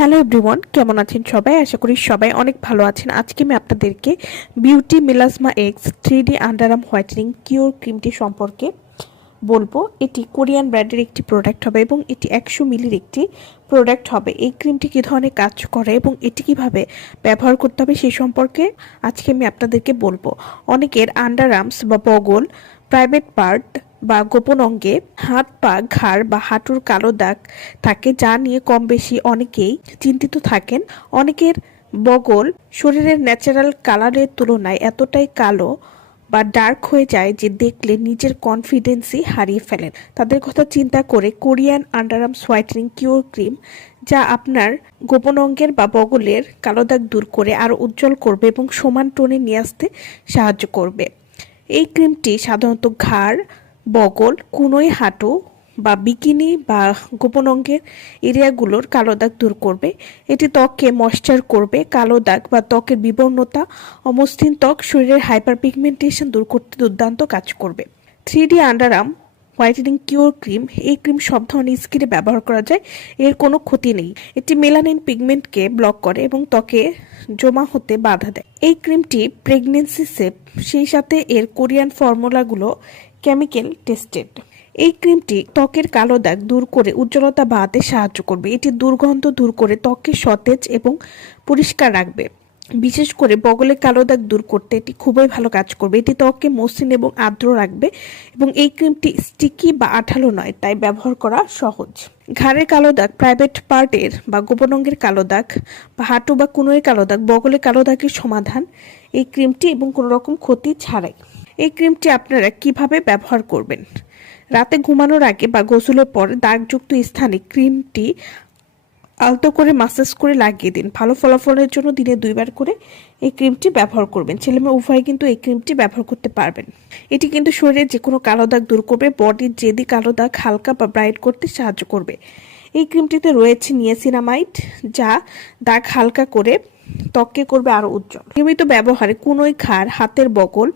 Hello everyone, কেমন আছেন সবাই? আশা করি সবাই অনেক ভালো আছেন। আজকে আমি আপনাদেরকে beauty melasma X three D underarm whitening cure ক্রিমটি সম্পর্কে বলব। এটি কোরিয়ান ব্র্যান্ডের একটি প্রোডাক্ট হবে এবং এটি একশো মিলির একটি প্রোডাক্ট হবে। এই ক্রিমটি কী ধরনের কাজ করে এবং এটি কীভাবে ব্যবহার করতে হবে সে সম্পর্কে আজকে আমি আপনাদেরকে বলব। অনেকের আন্ডার বা বগল, প্রাইভেট পার্ট বা গোপন অঙ্গে হাত, পা, ঘাড় বা হাঁটুর কালো দাগ থাকে যা নিয়ে কম বেশি অনেকেই চিন্তিত থাকেন। অনেকের বগল শরীরের ন্যাচারাল কালারের তুলনায় এতটাই কালো বা ডার্ক হয়ে যায় যে দেখলে নিজের কনফিডেন্সই হারিয়ে ফেলেন। তাদের কথা চিন্তা করে Korean underarm whitening cure cream, যা আপনার গোপন অঙ্গের বা বগলের কালো দাগ দূর করে আরও উজ্জ্বল করবে এবং সমান টোনে নিয়ে আসতে সাহায্য করবে। এই ক্রিমটি সাধারণত ঘাড় বগল, কোনোই হাঁটু বা বিকিনি বা গোপন অঙ্গের এরিয়াগুলোর কালো দাগ দূর করবে। এটি ত্বককে ময়শ্চার করবে। কালো দাগ বা ত্বকের বিবর্ণতা অমসৃণ ত্বক শরীরের হাইপার পিগমেন্টেশন দূর করতে দুর্দান্ত কাজ করবে। Three D underarm whitening cure cream, এই ক্রিম সব ধরনের স্কিনে ব্যবহার করা যায়। এর কোনো ক্ষতি নেই। এটি মেলানিন পিগমেন্টকে ব্লক করে এবং ত্বকে জমা হতে বাধা দেয়। এই ক্রিমটি প্রেগনেন্সি সেফ সেই সাথে এর কোরিয়ান ফর্মুলাগুলো কেমিক্যাল টেস্টেড। এই ক্রিমটি ত্বকের কালো দাগ দূর করে উজ্জ্বলতা বাড়াতে সাহায্য করবে। এটি দুর্গন্ধ দূর করে ত্বককে সতেজ এবং পরিষ্কার রাখবে। বিশেষ করে বগলে কালো দাগ দূর করতে এটি খুবই ভালো কাজ করবে। এটি ত্বককে মসৃণ এবং আর্দ্র রাখবে এবং এই ক্রিমটি স্টিকি বা আঠালো নয়, তাই ব্যবহার করা সহজ। ঘাড়ের কালো দাগ প্রাইভেট পার্টের বা গোপন অঙ্গের কালো দাগ বা হাঁটু বা কুনোয়ের কালো দাগ, বগলে কালো দাগের সমাধান এই ক্রিমটি এবং কোনো রকম ক্ষতি ছাড়াই। এই ক্রিমটি আপনারা কীভাবে ব্যবহার করবেন? রাতে ঘুমানোর আগে বা গোসলের পর দাগযুক্ত স্থানে ক্রিমটি আলতো করে মাসাজ করে লাগিয়ে দিন। ভালো ফলাফলের জন্য দিনে দুইবার করে এই ক্রিমটি ব্যবহার করবেন। ছেলে মেয়ে উভয় কিন্তু এই ক্রিমটি ব্যবহার করতে পারবেন। এটি কিন্তু শরীরে যে কোনো কালো দাগ দূর করবে বডির জেদি কালো দাগ হালকা বা ব্রাইট করতে সাহায্য করবে। এই ক্রিমটিতে রয়েছে নিয়াসিনামাইড যা দাগ হালকা করে ত্বককে করবে আরও উজ্জ্বল। নিয়মিত ব্যবহারে কোনোই খাড় হাতের বকল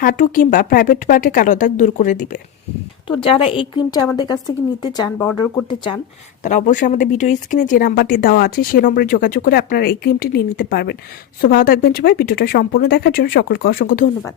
হাঁটু কিংবা প্রাইভেট পার্টে কালো দাগ দূর করে দিবে। তো যারা এই ক্রিমটা আমাদের কাছ থেকে নিতে চান বা অর্ডার করতে চান, তারা অবশ্যই আমাদের ভিডিও স্ক্রিনে যে নাম্বারটি দেওয়া আছে, সেই নম্বরে যোগাযোগ করে আপনারা এই ক্রিমটি নিয়ে নিতে পারবেন। সো ভালো থাকবেন সবাই, ভিডিওটা সম্পূর্ণ দেখার জন্য সকলকে অসংখ্য ধন্যবাদ।